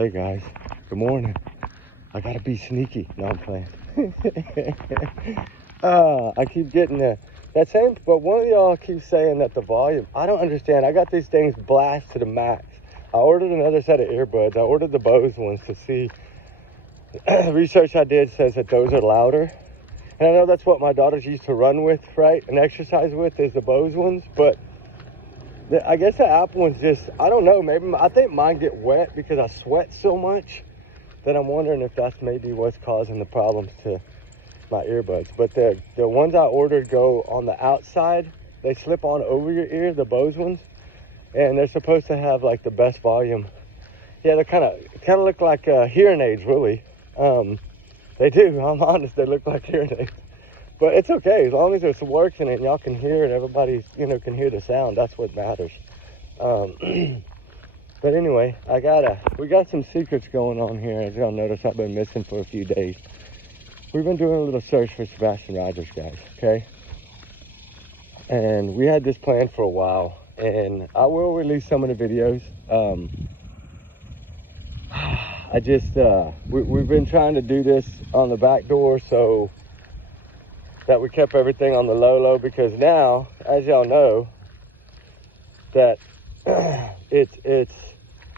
Hey guys, good morning. I gotta be sneaky. No, I'm playing. I keep getting that same, but one of y'all keeps saying that the volume, I don't understand. I got these things blast to the max. I ordered another set of earbuds. I ordered the Bose ones to see. The research I did says that those are louder. And I know that's what my daughters used to run with, right? And exercise with is the Bose ones, but I guess the Apple ones just, I don't know, maybe, I think mine get wet because I sweat so much that I'm wondering if that's maybe what's causing the problems to my earbuds. But the ones I ordered go on the outside. They slip on over your ear, the Bose ones, and they're supposed to have like the best volume. Yeah, they kind of look like hearing aids, really. They do, I'm honest, they look like hearing aids. But it's okay, as long as it's working and y'all can hear it, everybody, can hear the sound, that's what matters. But anyway, we got some secrets going on here. As y'all notice, I've been missing for a few days. We've been doing a little search for Sebastian Rogers, guys, okay? And we had this plan for a while, and I will release some of the videos. We've been trying to do this on the back door so that we kept everything on the low, because now, as y'all know, that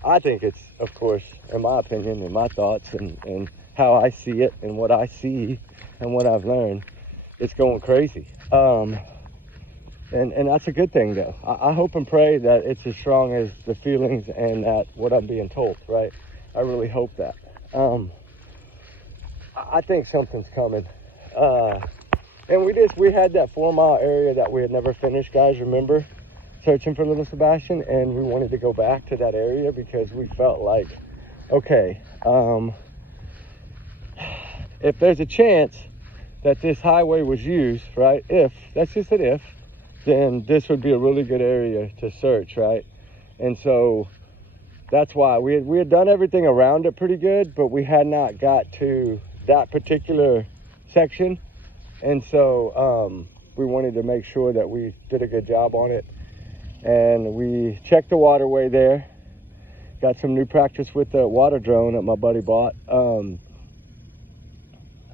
I think it's, of course, in my opinion and my thoughts and how I see it and what I see and what I've learned, it's going crazy. And that's a good thing, though. I hope and pray that it's as strong as the feelings and that what I'm being told, right? I really hope that. I think something's coming. And we had that 4-mile area that we had never finished, guys, remember? Searching for little Sebastian, and we wanted to go back to that area because we felt like, okay, if there's a chance that this highway was used, right? That's just an if, then this would be a really good area to search, right? And so that's why we had done everything around it pretty good, but we had not got to that particular section. And so we wanted to make sure that we did a good job on it. And we checked the waterway there. Got some new practice with the water drone that my buddy bought.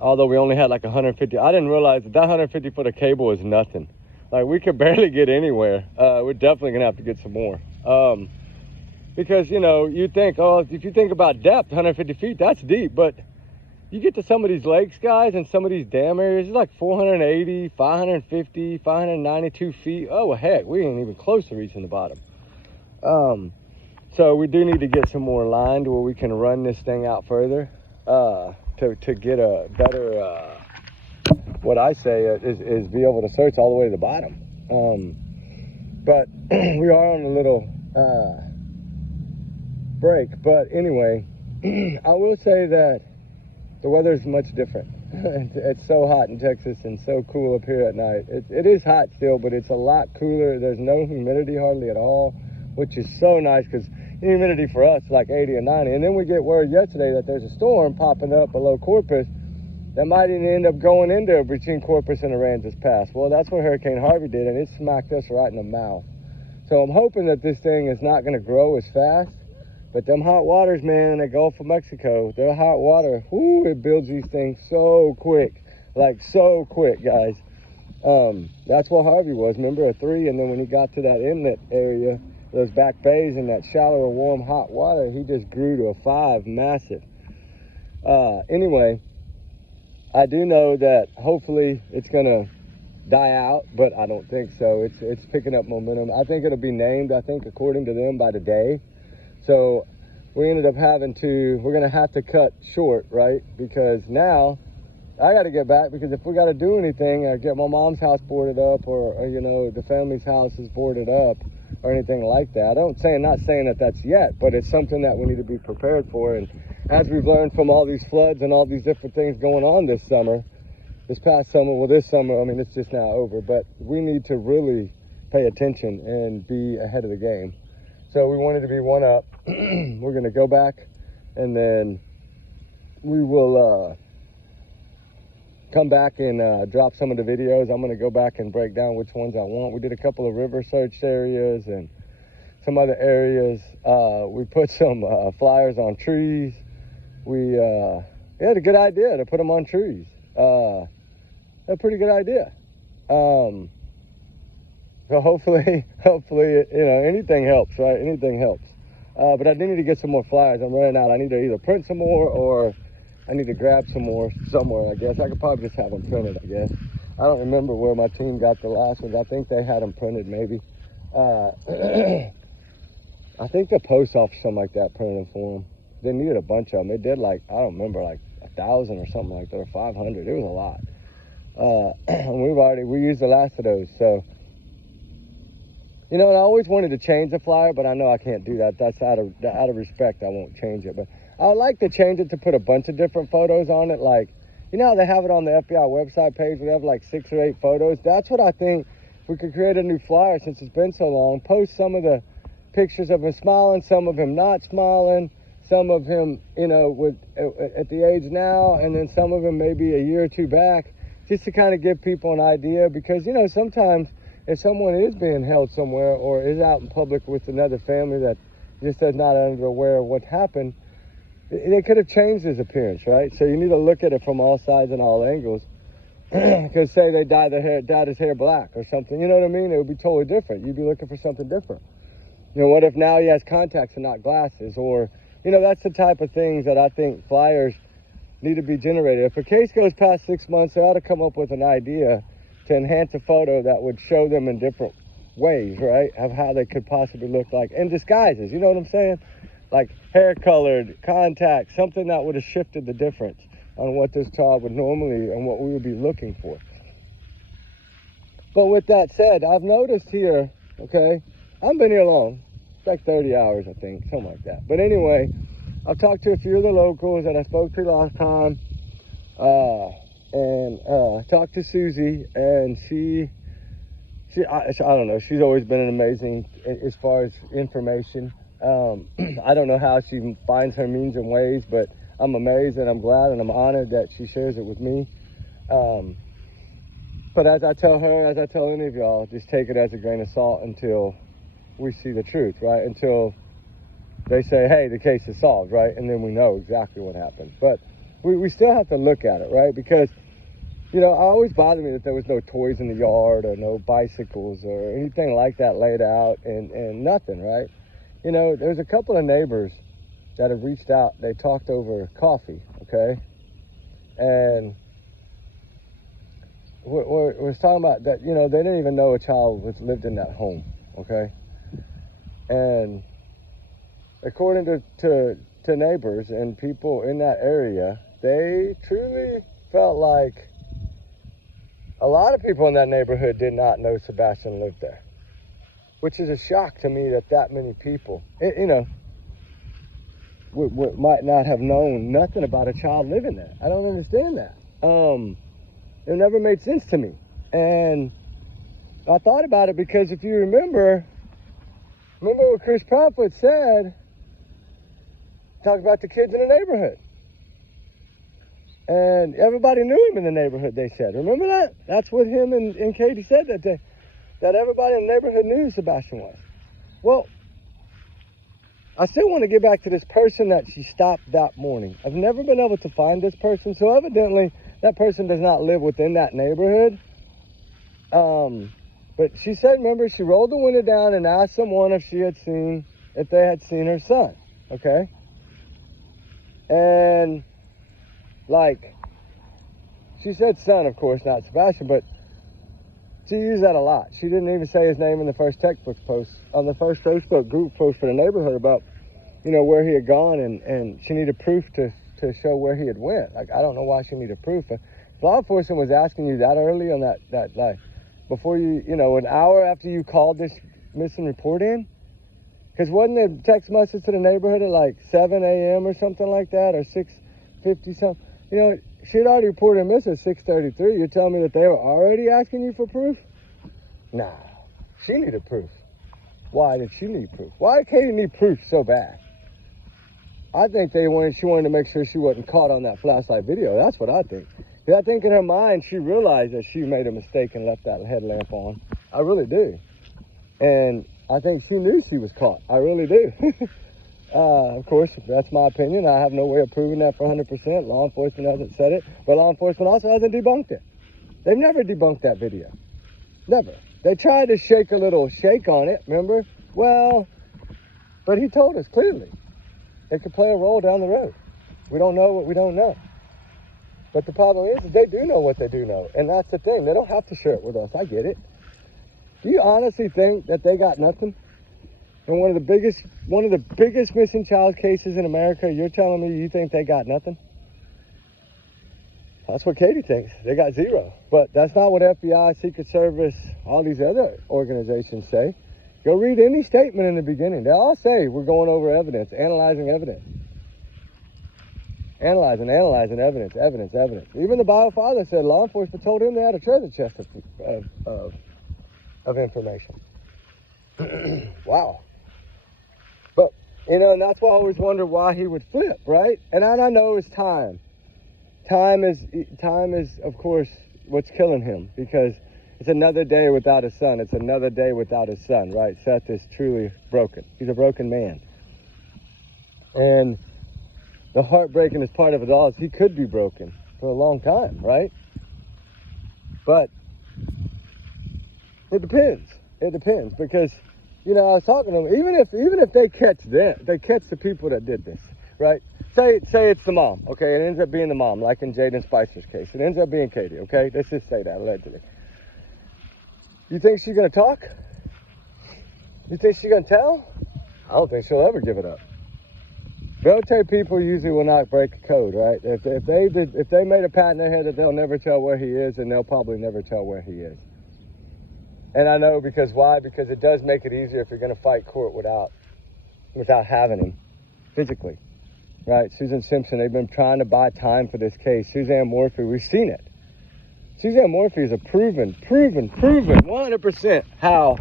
Although we only had like 150, I didn't realize that 150 foot of cable is nothing. Like, we could barely get anywhere. We're definitely gonna have to get some more. Because, you think, if you think about depth, 150 feet, that's deep, but you get to some of these lakes, guys, and some of these dam areas, it's like 480, 550, 592 feet. Oh, well, heck, we ain't even close to reaching the bottom. So we do need to get some more lined where we can run this thing out further to get a better, what I say is be able to search all the way to the bottom. But we are on a little break. But anyway, I will say that the weather is much different. It's so hot in Texas and so cool up here at night. It is hot still, but it's a lot cooler. There's no humidity hardly at all, which is so nice because humidity for us is like 80 or 90. And then we get word yesterday that there's a storm popping up below Corpus that might even end up going in there between Corpus and Aransas Pass. Well, that's what Hurricane Harvey did, and it smacked us right in the mouth. So I'm hoping that this thing is not going to grow as fast. But them hot waters, man, in the Gulf of Mexico, their hot water, whoo, it builds these things so quick. Like, so quick, guys. That's what Harvey was. Remember, a 3, and then when he got to that inlet area, those back bays and that shallower, warm, hot water, he just grew to a 5, massive. Anyway, I do know that hopefully it's going to die out, but I don't think so. It's picking up momentum. I think it'll be named, according to them, by the day. So we ended up we're going to have to cut short, right? Because now I got to get back, because if we got to do anything, or get my mom's house boarded up, or the family's house is boarded up or anything like that. Not saying that that's yet, but it's something that we need to be prepared for. And as we've learned from all these floods and all these different things going on this past summer, this summer, I mean, it's just now over, but we need to really pay attention and be ahead of the game. So we wanted to be one up. We're going to go back, and then we will come back and drop some of the videos. I'm going to go back and break down which ones I want. We did a couple of river search areas and some other areas. We put some flyers on trees. We had a good idea to put them on trees. A pretty good idea. So hopefully, anything helps, right? Anything helps. But I do need to get some more flyers. I'm running out. I need to either print some more or I need to grab some more somewhere, I guess. I could probably just have them printed, I guess. I don't remember where my team got the last ones. I think they had them printed, maybe. I think the post office, something like that, printed them for them. They needed a bunch of them. They did I don't remember, 1,000 or something like that, or 500. It was a lot. And we used the last of those. So, and I always wanted to change the flyer, but I know I can't do that. That's out of respect. I won't change it. But I would like to change it to put a bunch of different photos on it. How they have it on the FBI website page where they have 6 or 8 photos. That's what I think. If we could create a new flyer, since it's been so long, post some of the pictures of him smiling, some of him not smiling, some of him, at the age now, and then some of him maybe a year or two back, just to kind of give people an idea. Because, sometimes if someone is being held somewhere or is out in public with another family that just is not aware of what happened, they could have changed his appearance, right? So you need to look at it from all sides and all angles. Because say they dyed his hair black or something, you know what I mean? It would be totally different. You'd be looking for something different. What if now he has contacts and not glasses? Or, that's the type of things that I think flyers need to be generated. If a case goes past 6 months, they ought to come up with an idea to enhance a photo that would show them in different ways, right? Of how they could possibly look like in disguises, you know what I'm saying? Like hair colored, contacts, something that would have shifted the difference on what this child would normally and what we would be looking for. But with that said, I've noticed here, okay, I've been here long. It's 30 hours, I think, something like that. But anyway, I've talked to a few of the locals that I spoke to last time, and talked to Susie, and I don't know, she's always been an amazing as far as information. I don't know how she finds her means and ways, but I'm amazed and I'm glad and I'm honored that she shares it with me. But as I tell her, as I tell any of y'all, just take it as a grain of salt until we see the truth, right? Until they say, hey, the case is solved, right? And then we know exactly what happened. But we still have to look at it, right? Because, it always bothered me that there was no toys in the yard or no bicycles or anything like that laid out and nothing, right? There was a couple of neighbors that have reached out. They talked over coffee, okay? And we're talking about that, they didn't even know a child lived in that home, okay? And according to neighbors and people in that area, they truly felt like a lot of people in that neighborhood did not know Sebastian lived there, which is a shock to me that many people, might not have known nothing about a child living there. I don't understand that. It never made sense to me. And I thought about it because if you remember what Chris Proudfoot said, talked about the kids in the neighborhood. And everybody knew him in the neighborhood, they said. Remember that? That's what him and Katie said that day. That everybody in the neighborhood knew who Sebastian was. Well, I still want to get back to this person that she stopped that morning. I've never been able to find this person, so evidently that person does not live within that neighborhood. But she said, remember, she rolled the window down and asked someone if they had seen her son, okay? And, she said son, of course, not Sebastian, but she used that a lot. She didn't even say his name in the first textbook post, on the first Facebook group post for the neighborhood about, where he had gone, and she needed proof to show where he had went. I don't know why she needed proof. If law enforcement was asking you that early on that before you, an hour after you called this missing report in, because wasn't the text message to the neighborhood at 7 a.m. or something like that, or 6:50 something? She had already reported a miss at 6:33. You're telling me that they were already asking you for proof? Nah, she needed proof. Why did she need proof? Why did Katie need proof so bad? I think she wanted to make sure she wasn't caught on that flashlight video. That's what I think. Because I think in her mind, she realized that she made a mistake and left that headlamp on. I really do. And I think she knew she was caught. I really do. Of course, that's my opinion. I have no way of proving that for 100%. Law enforcement hasn't said it, but law enforcement also hasn't debunked it. They've never debunked that video. Never. They tried to shake a little shake on it, remember? Well, but he told us clearly it could play a role down the road. We don't know what we don't know. But the problem is they do know what they do know, and that's the thing. They don't have to share it with us. I get it. Do you honestly think that they got nothing? And one of the biggest missing child cases in America, you're telling me you think they got nothing? That's what Katie thinks. They got zero. But that's not what FBI, Secret Service, all these other organizations say. Go read any statement in the beginning. They all say we're going over evidence, analyzing evidence. Analyzing evidence. Even the Bible father said law enforcement told him they had a treasure chest of information. Wow. But, and that's why I always wonder why he would flip, right? And I know it's time. Time is, of course, what's killing him, because it's another day without a son. It's another day without his son, right? Seth is truly broken. He's a broken man. And the heartbreaking is part of it all is he could be broken for a long time, right? But it depends. It depends, because, I was talking to them, even if they catch the people that did this, right? Say it's the mom, okay? It ends up being the mom, like in Jaden Spicer's case. It ends up being Katie, okay? Let's just say that, allegedly. You think she's going to talk? You think she's going to tell? I don't think she'll ever give it up. Military people usually will not break a code, right? If they made a pat in their head that they'll never tell where he is, then they'll probably never tell where he is. And I know because why? Because it does make it easier if you're going to fight court without having him physically. Right, Susan Simpson, they've been trying to buy time for this case. Suzanne Morphe, we've seen it. Suzanne Morphe is a proven, 100% how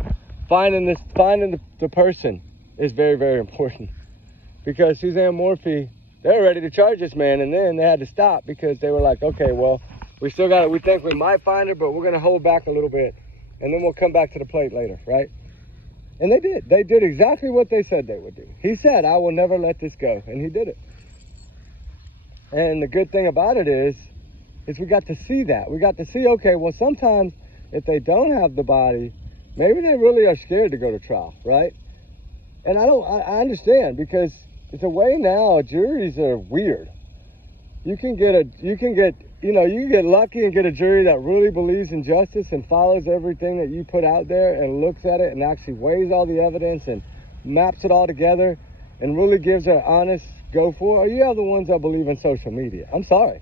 finding the person is very, very important. Because Suzanne Morphe, they were ready to charge this man, and then they had to stop because they were like, okay, well, we think we might find her, but we're going to hold back a little bit, and then we'll come back to the plate later, right? And they did. They did exactly what they said they would do. He said, I will never let this go, and he did it. And the good thing about it is we got to see that. We got to see, okay, well, sometimes if they don't have the body, maybe they really are scared to go to trial, right? And I understand, because it's a way now, juries are weird. You can get lucky and get a jury that really believes in justice and follows everything that you put out there and looks at it and actually weighs all the evidence and maps it all together and really gives an honest go for, or you have the ones that believe in social media. I'm sorry.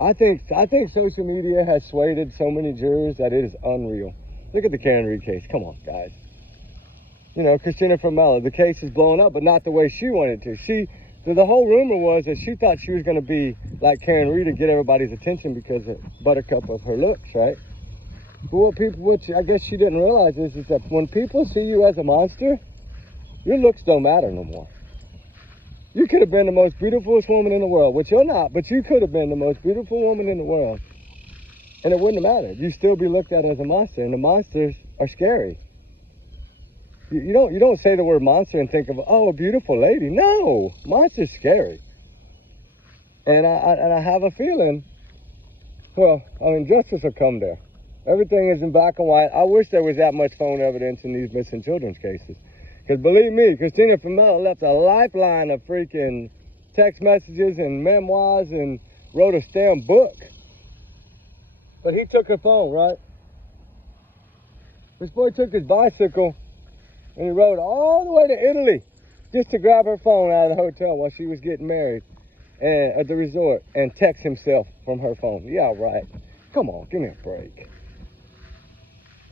I think social media has swayed so many jurors that it is unreal. Look at the Karen Reed case. Come on, guys. Christina Fela, the case is blowing up, but not the way she wanted to. The whole rumor was that she thought she was going to be like Karen Reed and get everybody's attention because of buttercup of her looks, right? But what I guess she didn't realize is that when people see you as a monster, your looks don't matter no more. You could have been the most beautifulest woman in the world, which you're not, but you could have been the most beautiful woman in the world, and it wouldn't have mattered. You'd still be looked at as a monster, and the monsters are scary. You don't say the word monster and think of, oh, a beautiful lady. No, monster's scary. And I have a feeling, justice will come there. Everything is in black and white. I wish there was that much phone evidence in these missing children's cases. Because believe me, Christina Fela left a lifeline of freaking text messages and memoirs and wrote a damn book. But he took her phone, right? This boy took his bicycle and he rode all the way to Italy just to grab her phone out of the hotel while she was getting married at the resort and text himself from her phone. Yeah, right. Come on, give me a break.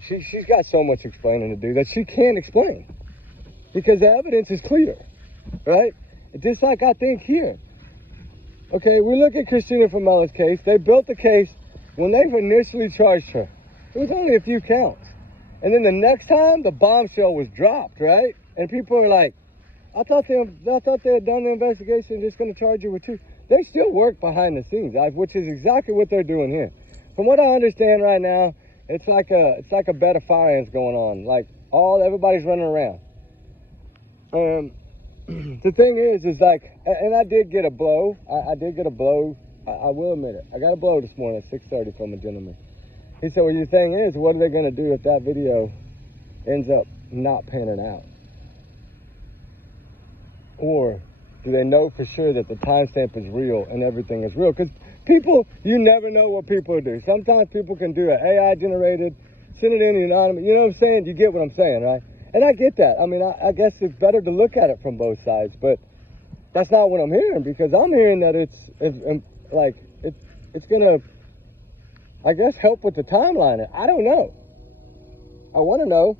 She's got so much explaining to do that she can't explain. Because the evidence is clear, right? Just like I think here. Okay, we look at Christina Fela's case. They built the case when they initially charged her. It was only a few counts. And then the next time, the bombshell was dropped, right? And people are like, I thought they had done the investigation and just going to charge you with two. They still work behind the scenes, which is exactly what they're doing here. From what I understand right now, it's like a bed of fire ants going on. Like, Everybody's running around. The thing is like, and I did get a blow. I did get a blow. I will admit it. I got a blow this morning at 6:30 from a gentleman. He said, well, your thing is, what are they going to do if that video ends up not panning out? Or do they know for sure that the timestamp is real and everything is real? Because people, you never know what people do. Sometimes people can do an AI generated, send it in anonymous. You know what I'm saying? You get what I'm saying, right? And I get that. I mean, I guess it's better to look at it from both sides, but that's not what I'm hearing, because I'm hearing that it's going to, I guess, help with the timeline. I don't know. I want to know.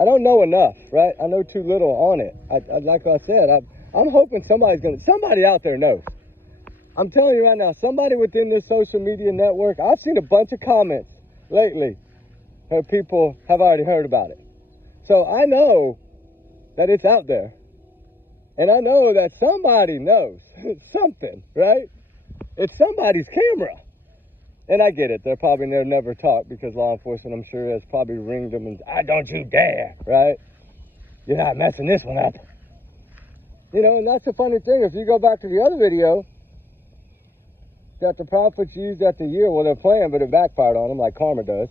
I don't know enough, right? I know too little on it. Like I said, I'm hoping somebody out there knows. I'm telling you right now, somebody within this social media network, I've seen a bunch of comments lately where people have already heard about it. So I know that it's out there. And I know that somebody knows something, right? It's somebody's camera. And I get it. They'll never talk, because law enforcement, I'm sure, has probably ringed them and, don't you dare, right? You're not messing this one up. You know, and that's the funny thing. If you go back to the other video that the prophets used at the year, well, they're playing, but it backfired on them like karma does.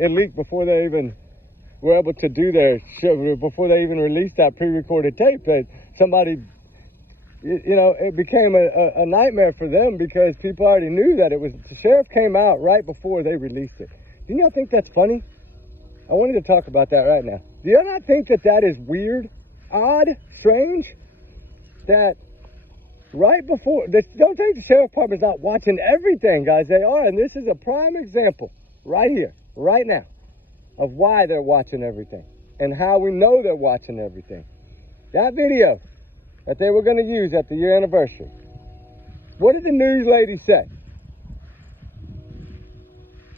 It leaked before they even were able to do their show, before they even released that pre-recorded tape. That somebody, you know, it became a nightmare for them, because people already knew that it was, the sheriff came out right before they released it. Do you not think that's funny? I wanted to talk about that right now. Do you not think that is weird, odd, strange? That right before, don't think the sheriff department's not watching everything, guys. They are, and this is a prime example right here, right now, of why they're watching everything and how we know they're watching everything. That video that they were going to use at the year anniversary, what did the news lady say?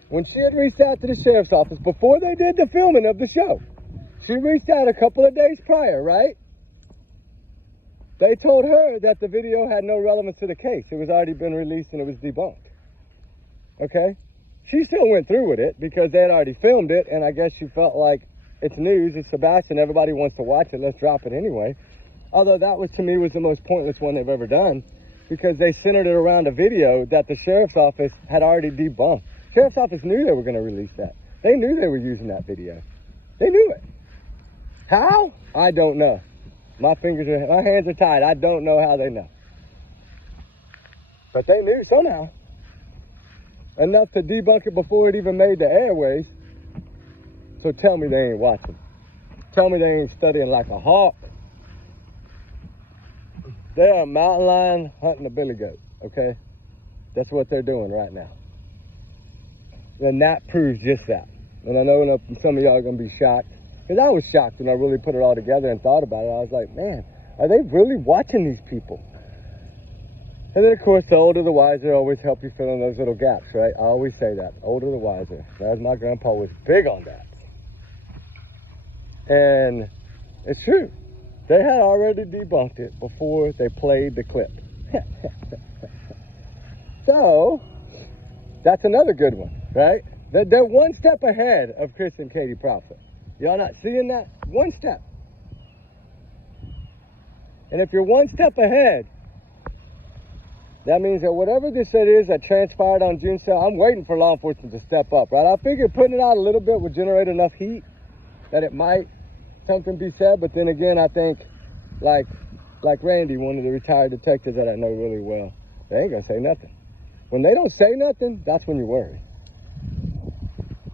When she had reached out to the sheriff's office before they did the filming of the show, she reached out a couple of days prior, right? They told her that the video had no relevance to the case. It was already been released and it was debunked. Okay? She still went through with it because they had already filmed it, and I guess she felt like it's news, it's Sebastian, everybody wants to watch it, let's drop it anyway. Although that was, to me, was the most pointless one they've ever done, because they centered it around a video that the sheriff's office had already debunked. Sheriff's office knew they were going to release that. They knew they were using that video. They knew it. How? I don't know. My hands are tied. I don't know how they know. But they knew somehow. Enough to debunk it before it even made the airways. So tell me they ain't watching. Tell me they ain't studying like a hawk. They're a mountain lion hunting a billy goat, okay? That's what they're doing right now. And that proves just that. And I know some of y'all are going to be shocked, because I was shocked when I really put it all together and thought about it. I was like, man, are they really watching these people? And then, of course, the older the wiser always help you fill in those little gaps, right? I always say that. Older the wiser. As my grandpa was big on that. And it's true. They had already debunked it before they played the clip. So, that's another good one, right? They're one step ahead of Chris and Katie Proudfoot. Y'all not seeing that? One step. And if you're one step ahead, that means that whatever this is that transpired on June 7th, I'm waiting for law enforcement to step up, right? I figured putting it out a little bit would generate enough heat that it might something be said, but then again, I think like Randy, one of the retired detectives that I know really well, they ain't gonna say nothing. When they don't say nothing, that's when you worry.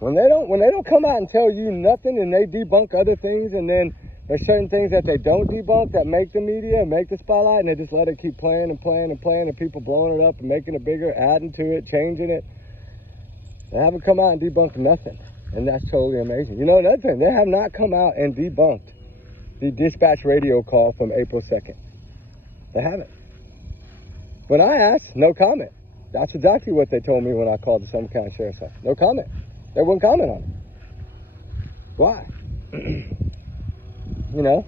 When they don't come out and tell you nothing, and they debunk other things, and then there's certain things that they don't debunk that make the media, make the spotlight, and they just let it keep playing and playing and playing, and people blowing it up and making it bigger, adding to it, changing it. They haven't come out and debunked nothing, and that's totally amazing. You know another thing, they have not come out and debunked the dispatch radio call from April 2nd. They haven't. When I asked, no comment. That's exactly what they told me when I called the Summit County Sheriff's Office. No comment. They wouldn't comment on it. Why? You know?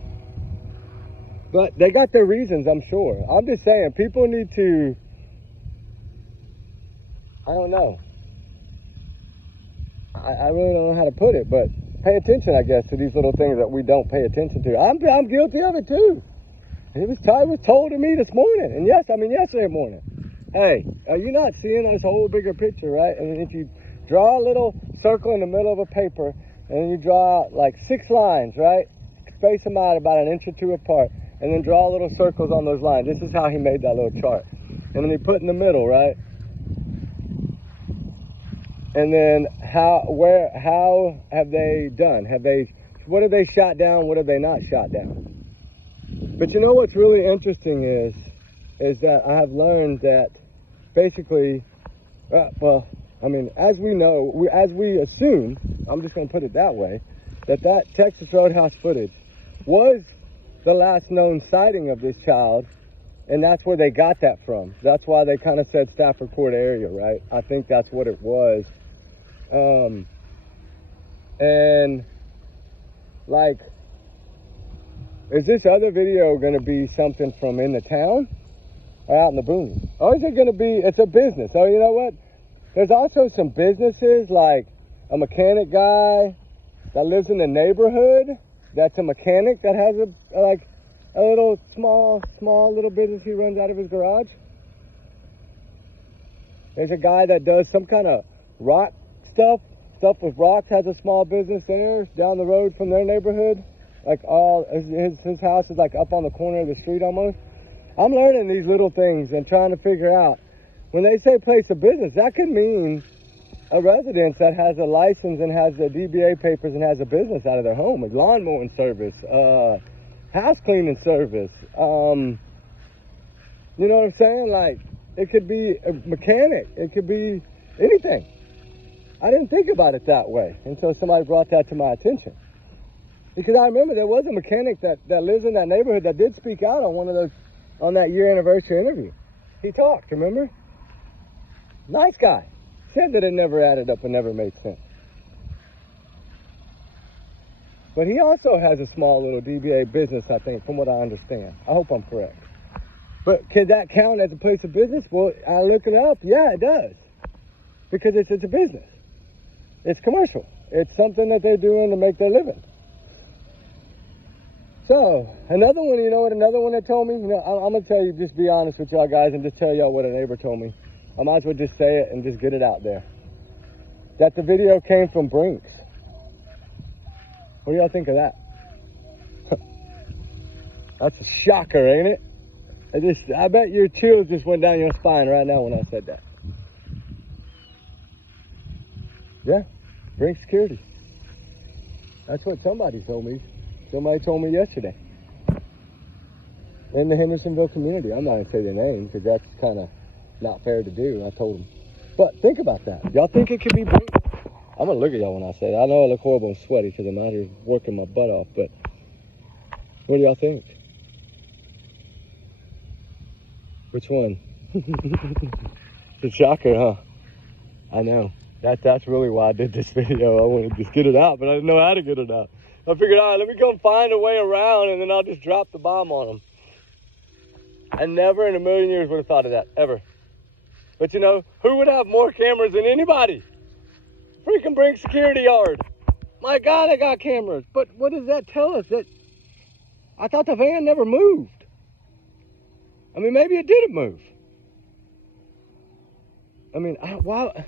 But they got their reasons, I'm sure. I'm just saying, people need to, I don't know. I really don't know how to put it, but pay attention, I guess, to these little things that we don't pay attention to. I'm guilty of it too. It was told to me this morning, and yesterday morning. Hey, are you not seeing this whole bigger picture, right? I mean, if you draw a little circle in the middle of a paper, and then you draw out like 6 lines, right? Space them out about 1 inch or 2 apart, and then draw little circles on those lines. This is how he made that little chart. And then he put in the middle, right? And then how have they done? What have they shot down? What have they not shot down? But you know what's really interesting is that I have learned that basically, as we know, as we assume, I'm just going to put it that way, that Texas Roadhouse footage was the last known sighting of this child, and that's where they got that from. That's why they kind of said Stafford Court area, right? I think that's what it was. And like, is this other video going to be something from in the town or out in the boonies? Or is it going to be, it's a business? Oh, you know what? There's also some businesses like a mechanic guy that lives in the neighborhood. That's a mechanic that has a little small little business he runs out of his garage. There's a guy that does some kind of rock stuff with rocks, has a small business there down the road from their neighborhood. Like his house is like up on the corner of the street almost. I'm learning these little things and trying to figure out, when they say place of business, that could mean a residence that has a license and has the DBA papers and has a business out of their home, a lawn mowing service, house cleaning service. You know what I'm saying? Like, it could be a mechanic. It could be anything. I didn't think about it that way until somebody brought that to my attention. Because I remember there was a mechanic that lives in that neighborhood that did speak out on that year anniversary interview. He talked, remember? Nice guy. Said that it never added up and never made sense. But he also has a small little DBA business, I think, from what I understand. I hope I'm correct. But can that count as a place of business? Well, I look it up. Yeah, it does. Because it's a business. It's commercial. It's something that they're doing to make their living. So, another one, you know what another one that told me? You know, I'm going to tell you, just be honest with y'all guys and just tell y'all what a neighbor told me. I might as well just say it and just get it out there. That the video came from Brinks. What do y'all think of that? That's a shocker, ain't it? I bet your chills just went down your spine right now when I said that. Yeah, Brinks Security. That's what somebody told me. Somebody told me yesterday. In the Hendersonville community. I'm not going to say their name because that's kind of not fair to do. I told them. But think about that. Y'all think it could be Brinks? I'm going to look at y'all when I say that. I know I look horrible and sweaty because I'm out here working my butt off. But what do y'all think? Which one? It's a shocker, huh? I know. That's really why I did this video. I wanted to just get it out, but I didn't know how to get it out. I figured, all right, let me go find a way around, and then I'll just drop the bomb on them. I never in a million years would have thought of that, ever. But you know, who would have more cameras than anybody? Freaking Brinks Security Yard. My God, they got cameras. But what does that tell us? That I thought the van never moved. I mean, maybe it didn't move. I mean, why?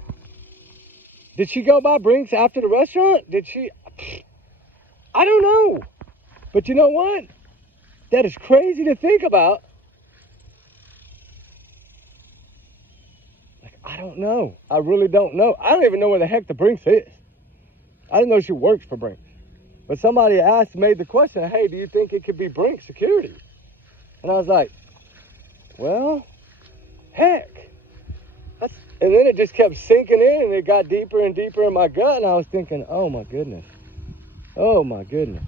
Did she go by Brinks after the restaurant? Did she? I don't know. But you know what? That is crazy to think about. Like, I don't know. I really don't know. I don't even know where the heck the Brinks is. I didn't know she works for Brinks. But somebody made the question, hey, do you think it could be Brinks Security? And I was like, well, heck. And then it just kept sinking in, and it got deeper and deeper in my gut, and I was thinking, oh my goodness. Oh my goodness.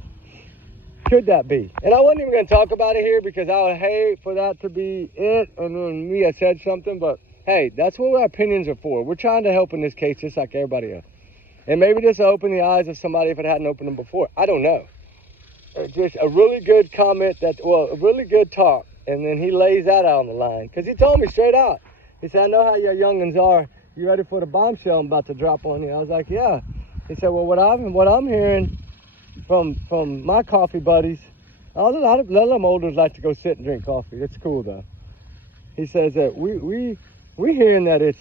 Could that be? And I wasn't even going to talk about it here because I would hate for that to be it, and then me, I said something, but hey, that's what our opinions are for. We're trying to help in this case just like everybody else. And maybe this will open the eyes of somebody if it hadn't opened them before. I don't know. Just a really good comment, a really good talk, and then he lays that out on the line because he told me straight out. He said, I know how your youngins are. You ready for the bombshell I'm about to drop on you? I was like, yeah. He said, well, what I'm hearing from my coffee buddies, a lot of them olders like to go sit and drink coffee. It's cool though. He says that we hearing that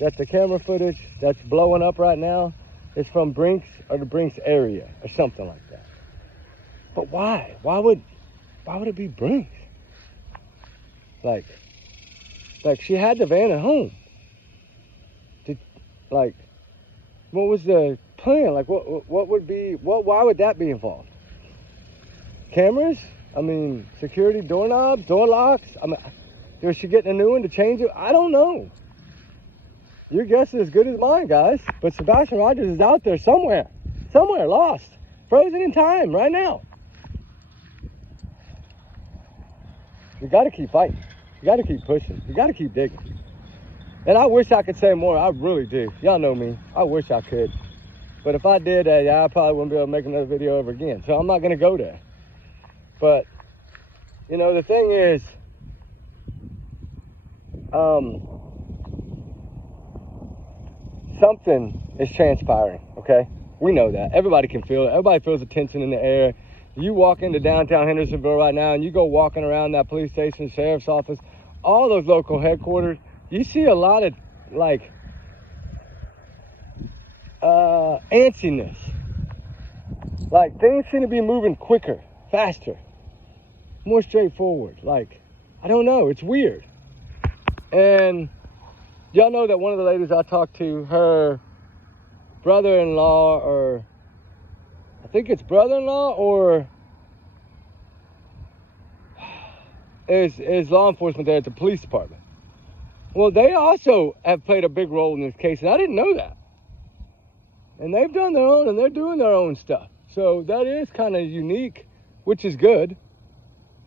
that the camera footage that's blowing up right now is from Brinks or the Brinks area or something like that. But why? Why would it be Brinks? Like she had the van at home. What was the plan? Like what would be, why would that be involved? Cameras? I mean, security doorknobs, door locks? I mean, is she getting a new one to change it? I don't know. Your guess is as good as mine, guys. But Sebastian Rogers is out there somewhere, lost, frozen in time right now. You got to keep fighting. You got to keep pushing. You got to keep digging. And I wish I could say more. I really do. Y'all know me. I wish I could. But if I did, I probably wouldn't be able to make another video ever again. So I'm not going to go there. But, you know, the thing is, something is transpiring, okay? We know that. Everybody can feel it. Everybody feels the tension in the air. You walk into downtown Hendersonville right now and you go walking around that police station, sheriff's office, all those local headquarters, you see a lot of, like, antsiness. Like, things seem to be moving quicker, faster, more straightforward. Like, I don't know. It's weird. And y'all know that one of the ladies I talked to, her brother-in-law, or I think it's brother-in-law, or is law enforcement there at the police department. Well, they also have played a big role in this case, and I didn't know that. And they've done their own, and they're doing their own stuff. So that is kind of unique, which is good.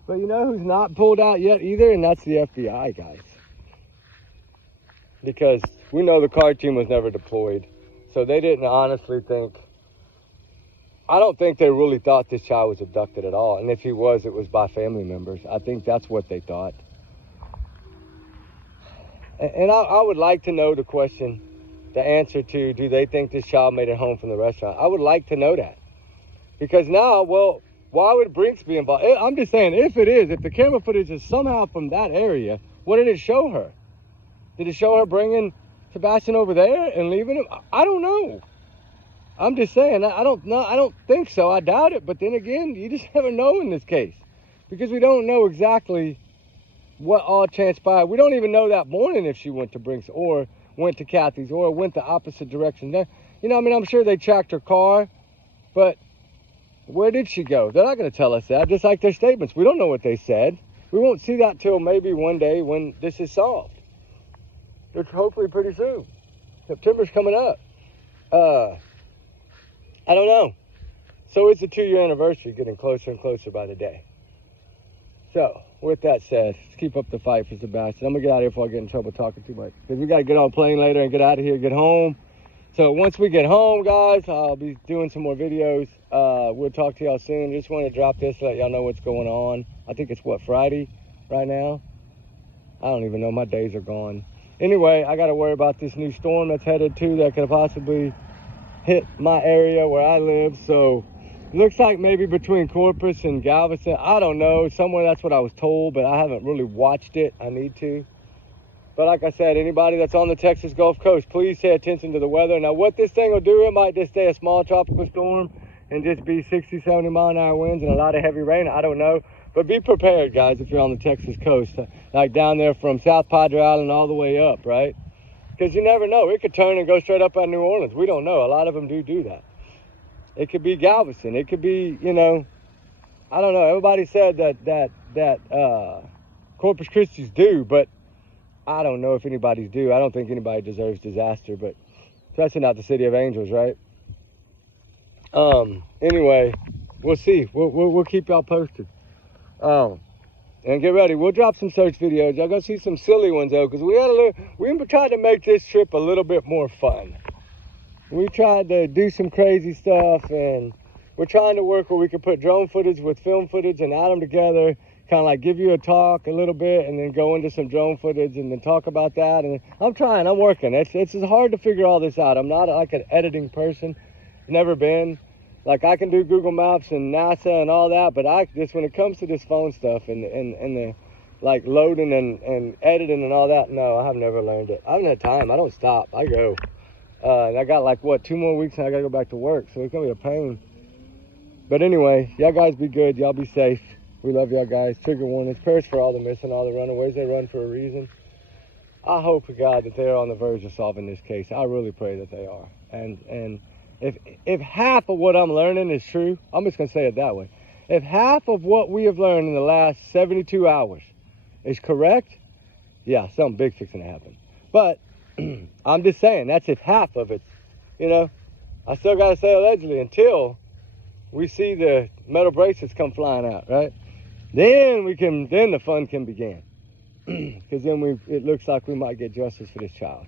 But you know who's not pulled out yet either? And that's the FBI, guys. Because we know the car team was never deployed. So they didn't honestly think, I don't think they really thought this child was abducted at all. And if he was, it was by family members. I think that's what they thought. And I would like to know the question, the answer to, do they think this child made it home from the restaurant? I would like to know that. Because now, well, why would Brinks be involved? I'm just saying, if the camera footage is somehow from that area, what did it show her? Did it show her bringing Sebastian over there and leaving him? I don't know. I'm just saying, I don't know. I don't think so. I doubt it. But then again, you just never know in this case. Because we don't know exactly what all transpired. We don't even know that morning if she went to Brinks or went to Kathy's or went the opposite direction. You know, I mean, I'm sure they tracked her car, but where did she go? They're not going to tell us that, just like their statements. We don't know what they said. We won't see that till maybe one day when this is solved. Which hopefully pretty soon. September's coming up. I don't know. So it's the 2-year anniversary, getting closer and closer by the day. So, with that said, let's keep up the fight for Sebastian. I'm going to get out of here before I get in trouble talking too much. Because we got to get on a plane later and get out of here, get home. So once we get home, guys, I'll be doing some more videos. We'll talk to y'all soon. Just want to drop this to let y'all know what's going on. I think it's, Friday right now? I don't even know. My days are gone. Anyway, I got to worry about this new storm that's headed to that could possibly hit my area where I live. So looks like maybe between Corpus and Galveston. I don't know. Somewhere, that's what I was told, but I haven't really watched it. I need to. But like I said, anybody that's on the Texas Gulf Coast, please pay attention to the weather. Now, what this thing will do, it might just stay a small tropical storm and just be 60, 70 mile an hour winds and a lot of heavy rain. I don't know. But be prepared, guys, if you're on the Texas coast, like down there from South Padre Island all the way up, right? Because you never know. It could turn and go straight up at New Orleans. We don't know. A lot of them do that. It could be Galveston. It could be, you know, I don't know. Everybody said that Corpus Christi's due, but I don't know if anybody's due. I don't think anybody deserves disaster, but especially not the City of Angels, right? Anyway, we'll see. We'll keep y'all posted. And get ready. We'll drop some search videos. Y'all gonna see some silly ones though, because we tried to make this trip a little bit more fun. We tried to do some crazy stuff, and we're trying to work where we can put drone footage with film footage and add them together, kind of like give you a talk a little bit and then go into some drone footage and then talk about that. And I'm working. It's hard to figure all this out. I'm not like an editing person. never been. Like, I can do Google Maps and NASA and all that, but when it comes to this phone stuff and the, like, loading and editing and all that, no, I have never learned it. I haven't had time. I don't stop. I go. And I got, like, 2 more weeks and I got to go back to work, so it's going to be a pain. But anyway, y'all guys be good. Y'all be safe. We love y'all guys. Trigger warnings. Prayers for all the missing, all the runaways. They run for a reason. I hope to God that they're on the verge of solving this case. I really pray that they are. And if half of what I'm learning is true, I'm just going to say it that way. If half of what we have learned in the last 72 hours is correct, yeah, something big's fixing to happen. But I'm just saying, that's if half of it. You know, I still got to say allegedly until we see the metal bracelets come flying out, right? Then the fun can begin. Because then it looks like we might get justice for this child.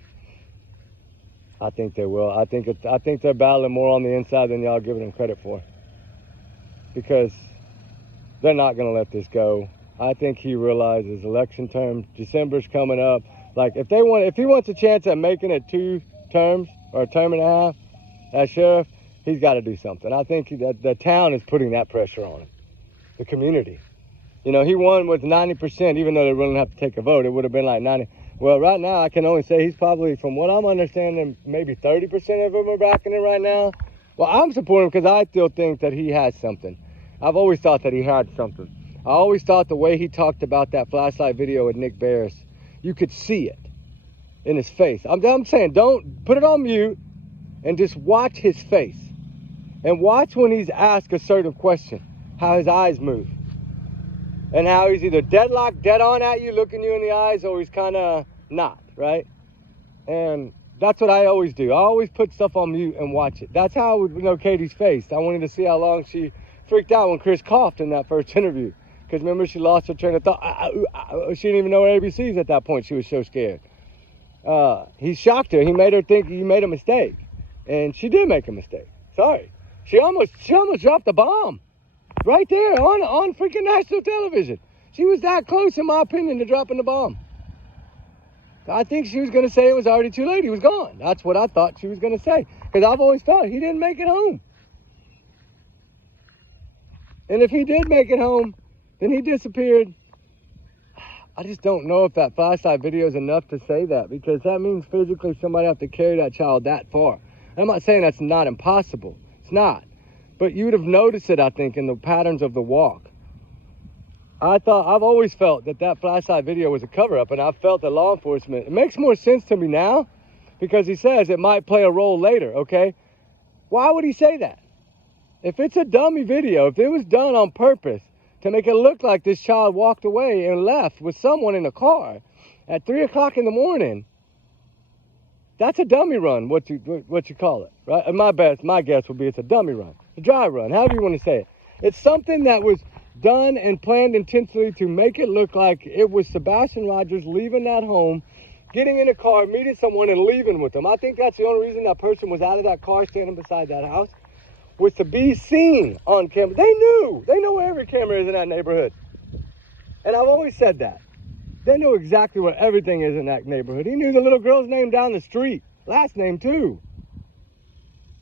I think they will. I think they're battling more on the inside than y'all giving them credit for. Because they're not going to let this go. I think he realizes election term, December's coming up. Like, if he wants a chance at making it 2 terms or a term and a half as sheriff, he's got to do something. I think that the town is putting that pressure on him. The community. You know, he won with 90%, even though they wouldn't have to take a vote. It would have been like 90. Well, right now, I can only say he's probably, from what I'm understanding, maybe 30% of them are backing it right now. Well, I'm supporting him because I still think that he has something. I've always thought that he had something. I always thought the way he talked about that flashlight video with Nick Barris, you could see it in his face. I'm saying, don't put it on mute and just watch his face. And watch when he's asked a certain question, how his eyes move. And how he's either deadlocked, dead on at you, looking you in the eyes, or he's kind of not, right? And that's what I always do. I always put stuff on mute and watch it. That's how I would know Katie's face. I wanted to see how long she freaked out when Chris coughed in that first interview. Because remember, she lost her train of thought. She didn't even know her ABCs at that point. She was so scared. He shocked her. He made her think he made a mistake. And she did make a mistake. Sorry. She almost dropped the bomb. Right there on freaking national television. She was that close, in my opinion, to dropping the bomb. I think she was going to say it was already too late. He was gone. That's what I thought she was going to say. Because I've always thought he didn't make it home. And if he did make it home, then he disappeared. I just don't know if that flashlight video is enough to say that. Because that means physically somebody have to carry that child that far. And I'm not saying that's not impossible. It's not. But you would have noticed it, I think, in the patterns of the walk. I've always felt that flashlight video was a cover-up, and I felt that law enforcement, it makes more sense to me now, because he says it might play a role later, okay? Why would he say that? If it's a dummy video, if it was done on purpose to make it look like this child walked away and left with someone in a car at 3 o'clock in the morning, that's a dummy run, what you call it, right? And my guess would be it's a dummy run. A dry run, however you want to say it. It's something that was done and planned intentionally to make it look like it was Sebastian Rogers leaving that home, getting in a car, meeting someone, and leaving with them. I think that's the only reason that person was out of that car standing beside that house, was to be seen on camera. They know where every camera is in that neighborhood. And I've always said that. They know exactly where everything is in that neighborhood. He knew the little girl's name down the street, last name too.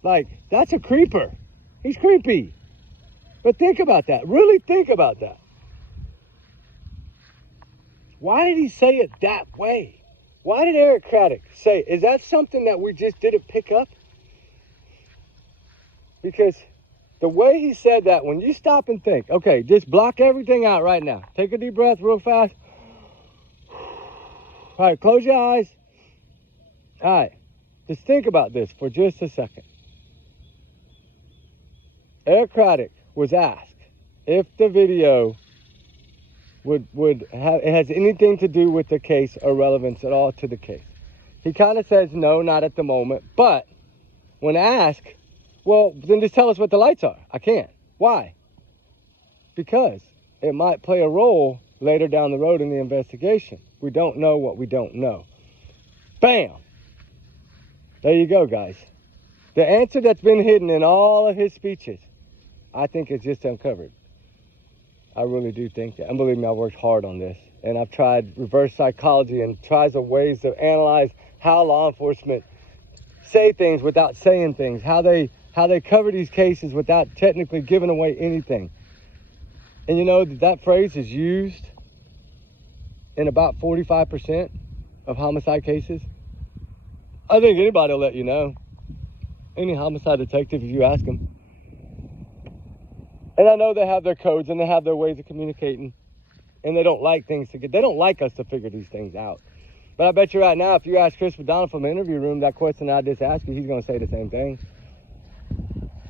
Like, that's a creeper. He's creepy. But think about that. Really think about that. Why did he say it that way? Why did Eric Craddock say it? Is that something that we just didn't pick up? Because the way he said that, when you stop and think, okay, just block everything out right now. Take a deep breath real fast. All right, close your eyes. All right, just think about this for just a second. Eric Craddock was asked if the video has anything to do with the case or relevance at all to the case. He kind of says no, not at the moment. But when asked, well, then just tell us what the lights are. I can't. Why? Because it might play a role later down the road in the investigation. We don't know what we don't know. Bam! There you go, guys. The answer that's been hidden in all of his speeches, I think is just uncovered. I really do think that. And believe me, I've worked hard on this. And I've tried reverse psychology and tries of ways to analyze how law enforcement say things without saying things, how they how they cover these cases without technically giving away anything. And you know that phrase is used in about 45% of homicide cases. I think anybody will let you know. Any homicide detective, if you ask them. And I know they have their codes and they have their ways of communicating, and they don't like they don't like us to figure these things out. But I bet you right now, if you ask Chris McDonald from the interview room that question I just asked you, he's going to say the same thing.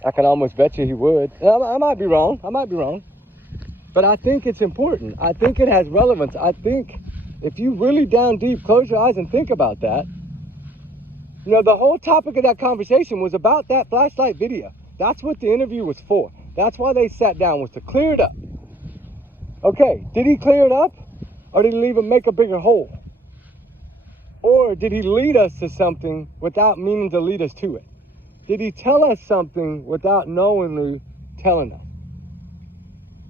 I can almost bet you he would. And I might be wrong. But I think it's important. I think it has relevance. I think if you really down deep, close your eyes and think about that. You know, the whole topic of that conversation was about that flashlight video. That's what the interview was for. That's why they sat down, was to clear it up. Okay, did he clear it up? Or did he leave him make a bigger hole? Or did he lead us to something without meaning to lead us to it? Did he tell us something without knowingly telling us?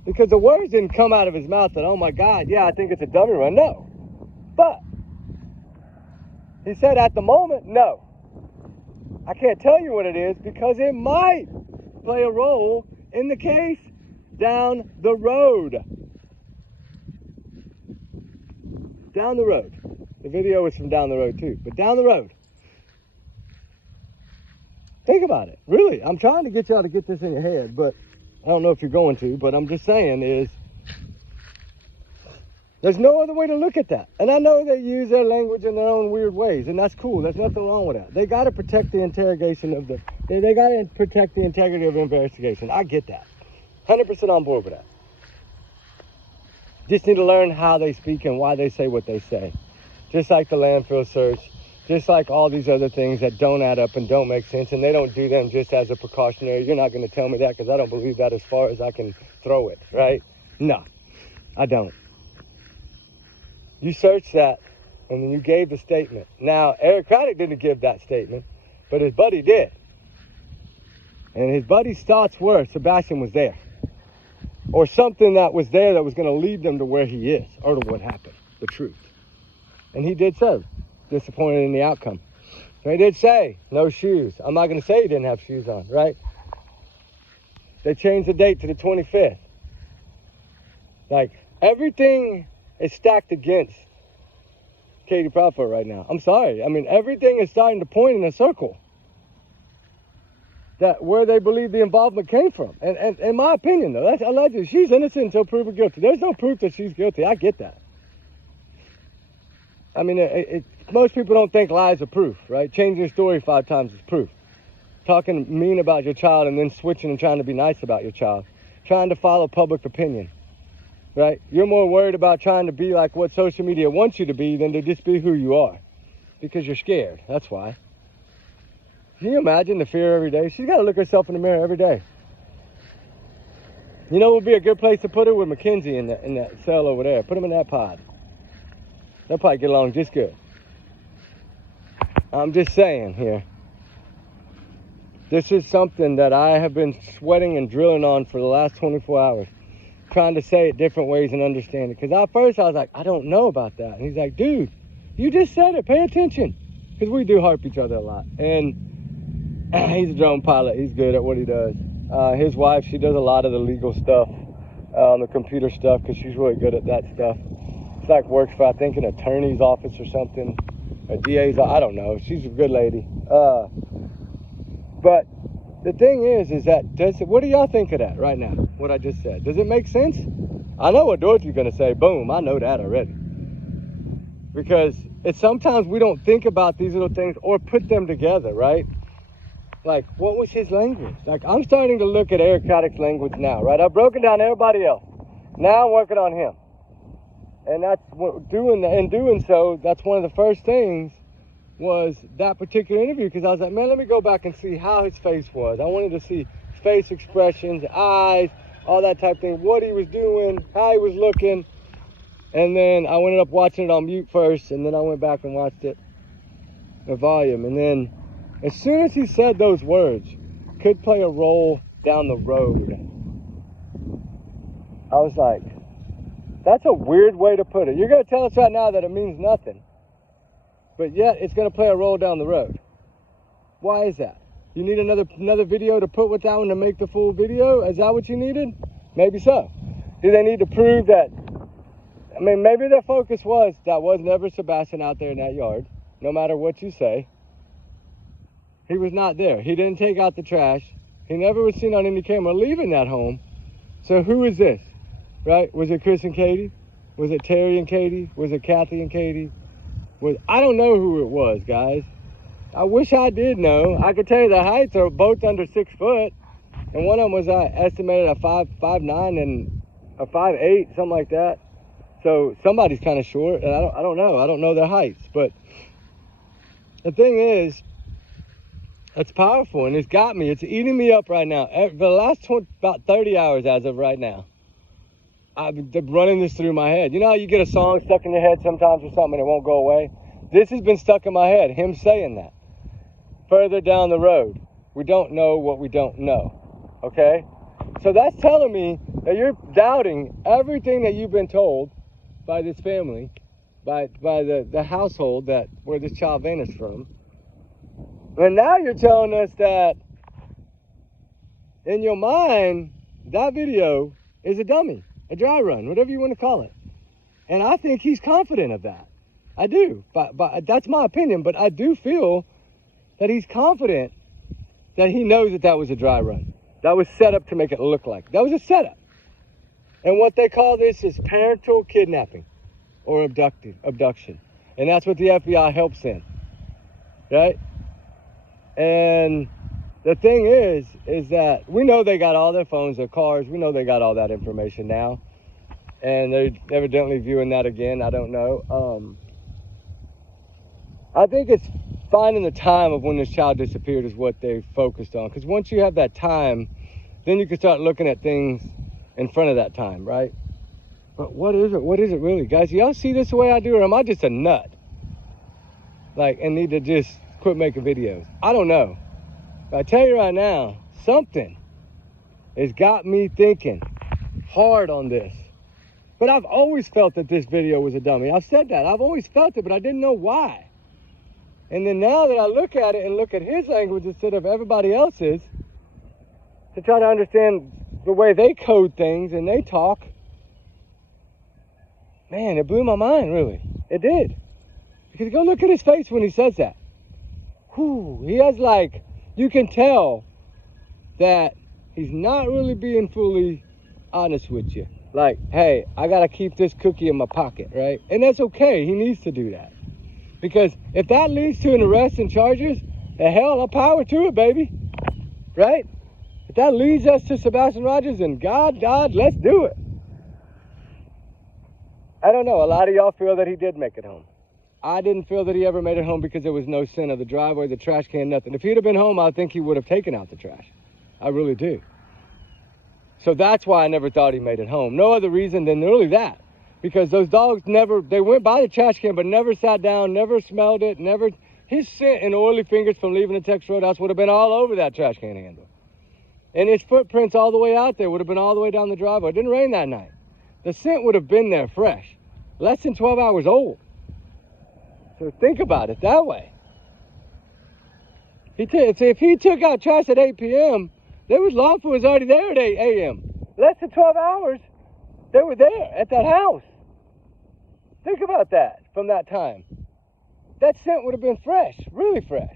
Because the words didn't come out of his mouth that, oh my God, yeah, I think it's a dummy run. No. But he said at the moment, no. I can't tell you what it is because it might play a role in the case down the road. Down the road. The video is from down the road too, but down the road. Think about it. Really, I'm trying to get y'all to get this in your head, but I don't know if you're going to, but I'm just saying is there's no other way to look at that. And I know they use their language in their own weird ways, and that's cool. There's nothing wrong with that. They got to protect the interrogation of they got to protect the integrity of the investigation. I get that. 100% on board with that. Just need to learn how they speak and why they say what they say. Just like the landfill search, just like all these other things that don't add up and don't make sense, and they don't do them just as a precautionary. You're not going to tell me that because I don't believe that as far as I can throw it, right? No, I don't. You searched that, and then you gave the statement. Now, Eric Craddock didn't give that statement, but his buddy did. And his buddy's thoughts were Sebastian was there. Or something that was there that was going to lead them to where he is, or to what happened, the truth. And he did so, disappointed in the outcome. So he did say, no shoes. I'm not going to say he didn't have shoes on, right? They changed the date to the 25th. Like, everything is stacked against Katie Proudfoot right now. I'm sorry. I mean, everything is starting to point in a circle. That where they believe the involvement came from. And in my opinion, though, that's alleged. She's innocent until proven guilty. There's no proof that she's guilty. I get that. I mean, most people don't think lies are proof, right? Changing your story 5 times is proof. Talking mean about your child and then switching and trying to be nice about your child. Trying to follow public opinion, right? You're more worried about trying to be like what social media wants you to be than to just be who you are. Because you're scared, that's why. Can you imagine the fear every day? She's got to look herself in the mirror every day. You know what would be a good place to put her? With Mackenzie in that cell over there. Put them in that pod. They'll probably get along just good. I'm just saying here. This is something that I have been sweating and drilling on for the last 24 hours. Trying to say it different ways and understand it. Because at first I was like, I don't know about that. And he's like, dude, you just said it. Pay attention. Because we do harp each other a lot. And he's a drone pilot. He's good at what he does. His wife, she does a lot of the legal stuff, the computer stuff, because she's really good at that stuff. It's like works for, I think, an attorney's office or something, a DA's, I don't know. She's a good lady. But the thing is that, what do y'all think of that right now, what I just said? Does it make sense? I know what Dorothy's going to say. Boom, I know that already. Because it's sometimes we don't think about these little things or put them together, right? Like, what was his language? Like, I'm starting to look at Eric Craddock's language now, right? I've broken down everybody else. Now I'm working on him. And that's what doing so, that's one of the first things was that particular interview, because I was like, man, let me go back and see how his face was. I wanted to see face expressions, eyes, all that type of thing, what he was doing, how he was looking. And then I ended up watching it on mute first, and then I went back and watched it in volume. And then as soon as he said those words, could play a role down the road, I was like, that's a weird way to put it. You're going to tell us right now that it means nothing, but yet it's going to play a role down the road. Why is that? You need another video to put with that one to make the full video? Is that what you needed? Maybe so. Do they need to prove that? I mean, maybe their focus was that was never Sebastian out there in that yard, no matter what you say. He was not there. He didn't take out the trash. He never was seen on any camera leaving that home. So who is this, right? Was it Chris and Katie? Was it Terry and Katie? Was it Kathy and Katie? I don't know who it was, guys. I wish I did know. I could tell you the heights are both under 6 foot. And one of them was estimated a 5'9" and a 5'8", something like that. So somebody's kind of short, and I don't know. I don't know their heights. But the thing is, it's powerful, and it's got me. It's eating me up right now. For the last about 30 hours as of right now, I've been running this through my head. You know how you get a song stuck in your head sometimes or something and it won't go away? This has been stuck in my head, him saying that. Further down the road, we don't know what we don't know, okay? So that's telling me that you're doubting everything that you've been told by this family, by the household where this child vanished from. And now you're telling us that in your mind, that video is a dummy, a dry run, whatever you want to call it. And I think he's confident of that. I do, but that's my opinion. But I do feel that he's confident that he knows that was a dry run. That was set up to make it look like. That was a setup. And what they call this is parental kidnapping or abduction. And that's what the FBI helps in, right? And the thing is that we know they got all their phones, their cars. We know they got all that information now. And they're evidently viewing that again. I don't know. I think it's finding the time of when this child disappeared is what they focused on. Because once you have that time, then you can start looking at things in front of that time, right? But what is it? What is it really? Guys, y'all see this the way I do, or am I just a nut? And need to just quit making videos? I don't know. But I tell you right now, something has got me thinking hard on this. But I've always felt that this video was a dummy. I've said that. I've always felt it, but I didn't know why. And then now that I look at it and look at his language instead of everybody else's, to try to understand the way they code things and they talk, man, it blew my mind, really. It did. Because go look at his face when he says that. Whew, he has you can tell that he's not really being fully honest with you. Hey, I got to keep this cookie in my pocket, right? And that's okay. He needs to do that. Because if that leads to an arrest and charges, the hell, I'll power to it, baby. Right? If that leads us to Sebastian Rogers, then God, let's do it. I don't know. A lot of y'all feel that he did make it home. I didn't feel that he ever made it home because there was no scent of the driveway, the trash can, nothing. If he'd have been home, I think he would have taken out the trash. I really do. So that's why I never thought he made it home. No other reason than really that. Because those dogs they went by the trash can, but never sat down, never smelled it, his scent and oily fingers from leaving the Texas Roadhouse would have been all over that trash can handle. And his footprints all the way out there would have been all the way down the driveway. It didn't rain that night. The scent would have been there fresh, less than 12 hours old. So think about it that way. If he took out trash at 8 p.m., there was law enforcement already there at 8 a.m. Less than 12 hours, they were there at that house. Think about that from that time. That scent would have been fresh, really fresh.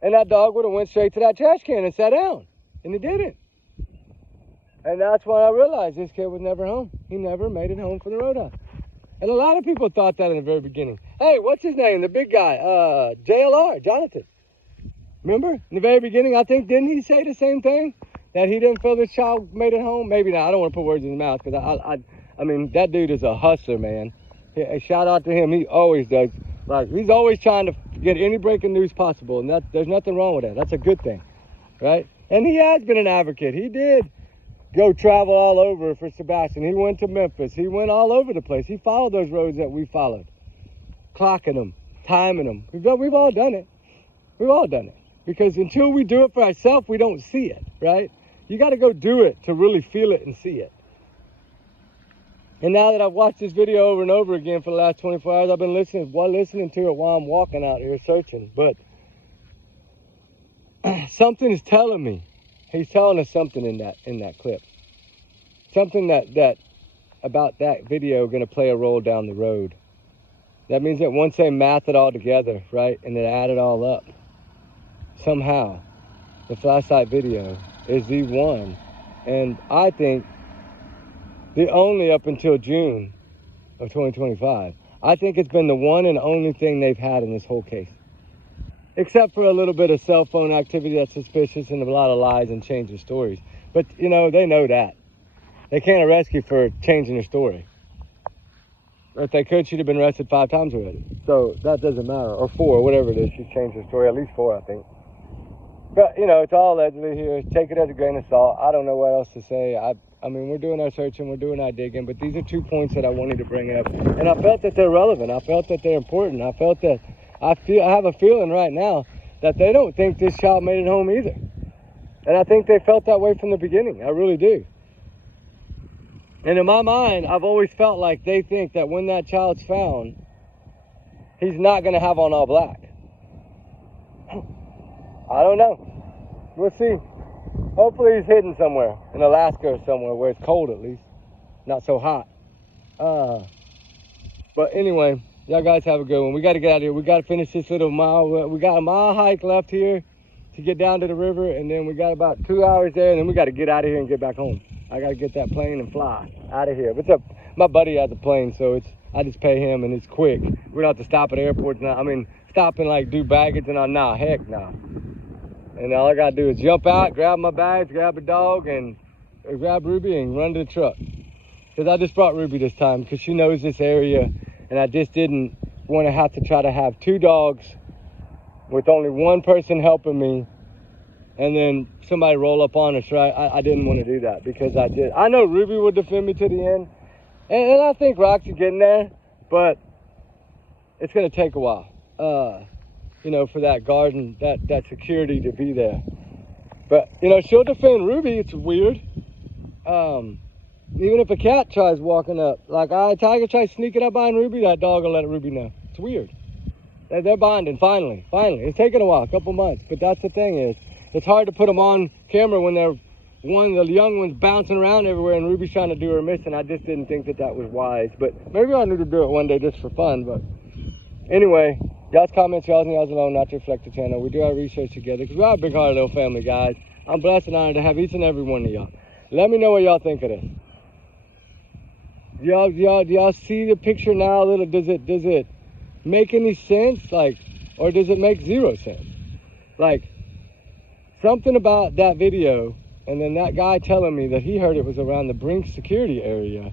And that dog would have went straight to that trash can and sat down. And it didn't. And that's when I realized this kid was never home. He never made it home from the roadhouse. And a lot of people thought that in the very beginning. Hey, what's his name? The big guy, JLR Jonathan. Remember? In the very beginning, I think, didn't he say the same thing? That he didn't feel this child made it home? Maybe not. I don't want to put words in his mouth because I mean, that dude is a hustler, man. Hey, shout out to him. He always does. He's always trying to get any breaking news possible, and there's nothing wrong with that. That's a good thing, right? And he has been an advocate. He did go travel all over for Sebastian. He went to Memphis. He went all over the place. He followed those roads that we followed, clocking them, timing them. We've all done it. We've all done it. Because until we do it for ourselves, we don't see it, right? You got to go do it to really feel it and see it. And now that I've watched this video over and over again for the last 24 hours, I've been listening to it while I'm walking out here searching. But something is telling me, he's telling us something in that clip. Something that about that video going to play a role down the road. That means that once they math it all together, right, and then add it all up, somehow the flashlight video is the one, and I think the only up until June of 2025. I think it's been the one and only thing they've had in this whole case. Except for a little bit of cell phone activity that's suspicious and a lot of lies and changing stories. But, you know, they know that. They can't arrest you for changing your story. Or if they could, she'd have been arrested 5 times already. So that doesn't matter. Or 4, whatever it is. She's changed her story. At least 4, I think. But, you know, it's all allegedly here. Take it as a grain of salt. I don't know what else to say. I mean, we're doing our searching. We're doing our digging. But these are 2 points that I wanted to bring up. And I felt that they're relevant. I felt that they're important. I felt that I have a feeling right now that they don't think this child made it home either. And I think they felt that way from the beginning. I really do. And in my mind, I've always felt like they think that when that child's found, he's not going to have on all black. I don't know. We'll see. Hopefully he's hidden somewhere in Alaska or somewhere where it's cold at least. Not so hot. But anyway, y'all guys have a good one. We got to get out of here. We got to finish this little mile. We got a mile hike left here to get down to the river. And then we got about 2 hours there. And then we got to get out of here and get back home. I got to get that plane and fly out of here. But my buddy has a plane, so I just pay him and it's quick. We don't have to stop at airports now. I mean, stop and like do baggage and all. Nah, heck nah. And all I got to do is jump out, grab my bags, grab a dog, and grab Ruby and run to the truck. Because I just brought Ruby this time because she knows this area. And I just didn't want to have to try to have 2 dogs with only 1 person helping me. And then somebody roll up on us, right? I didn't want to do that because I know Ruby would defend me to the end. And I think Roxy's getting there, but it's going to take a while. You know, for that garden, that security to be there. But, you know, she'll defend Ruby. It's weird. Even if a cat tries walking up, like a tiger tries sneaking up behind Ruby, that dog will let Ruby know. It's weird. They're bonding, finally. It's taken a while, a couple months. But that's the thing is, it's hard to put them on camera when the young one's bouncing around everywhere and Ruby's trying to do her mission. I just didn't think that was wise. But maybe I need to do it one day just for fun. But anyway, y'all's comments, y'all's and y'all's alone, not to reflect the channel. We do our research together because we are a big-hearted little family, guys. I'm blessed and honored to have each and every one of y'all. Let me know what y'all think of this. Do y'all see the picture now? Does it make any sense? Like, or does it make 0 sense? Like, something about that video and then that guy telling me that he heard it was around the Brinks Security area.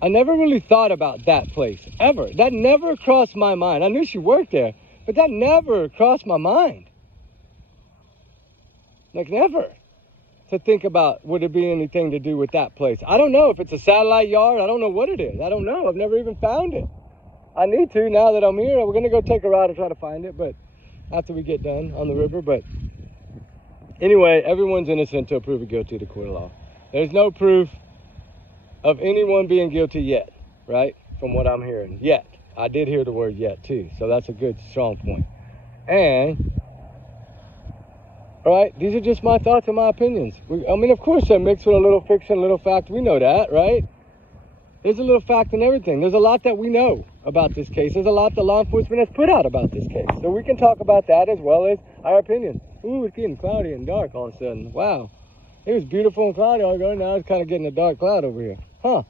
I never really thought about that place, ever. That never crossed my mind. I knew she worked there, but that never crossed my mind. Like, never. To think about, would it be anything to do with that place? I don't know if it's a satellite yard. I don't know what it is. I don't know. I've never even found it. I need to now that I'm here. We're going to go take a ride and try to find it, but after we get done on the river. But anyway, everyone's innocent until proven guilty to court of law. There's no proof of anyone being guilty yet, right? From what I'm hearing, yet. I did hear the word yet too, so that's a good, strong point. And, all right, these are just my thoughts and my opinions. I mean, of course, they're mixed with a little fiction, a little fact. We know that, right? There's a little fact in everything. There's a lot that we know about this case. There's a lot that law enforcement has put out about this case. So we can talk about that as well as our opinion. Ooh, it's getting cloudy and dark all of a sudden. Wow. It was beautiful and cloudy all ago. Now it's kind of getting a dark cloud over here. Huh.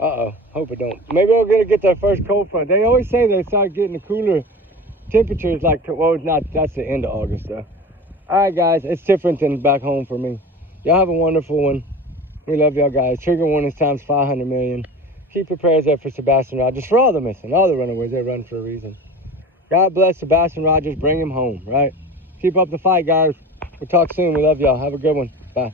Uh-oh. Hope it don't. Maybe we're going to get that first cold front. They always say they start getting the cooler temperatures like, well, it's not, that's the end of August though. All right, guys. It's different than back home for me. Y'all have a wonderful one. We love y'all guys. Trigger warnings times 500 million. Keep your prayers up for Sebastian Rogers, for all the missing, all the runaways. They run for a reason. God bless Sebastian Rogers. Bring him home, right? Keep up the fight, guys. We'll talk soon. We love y'all. Have a good one. Bye.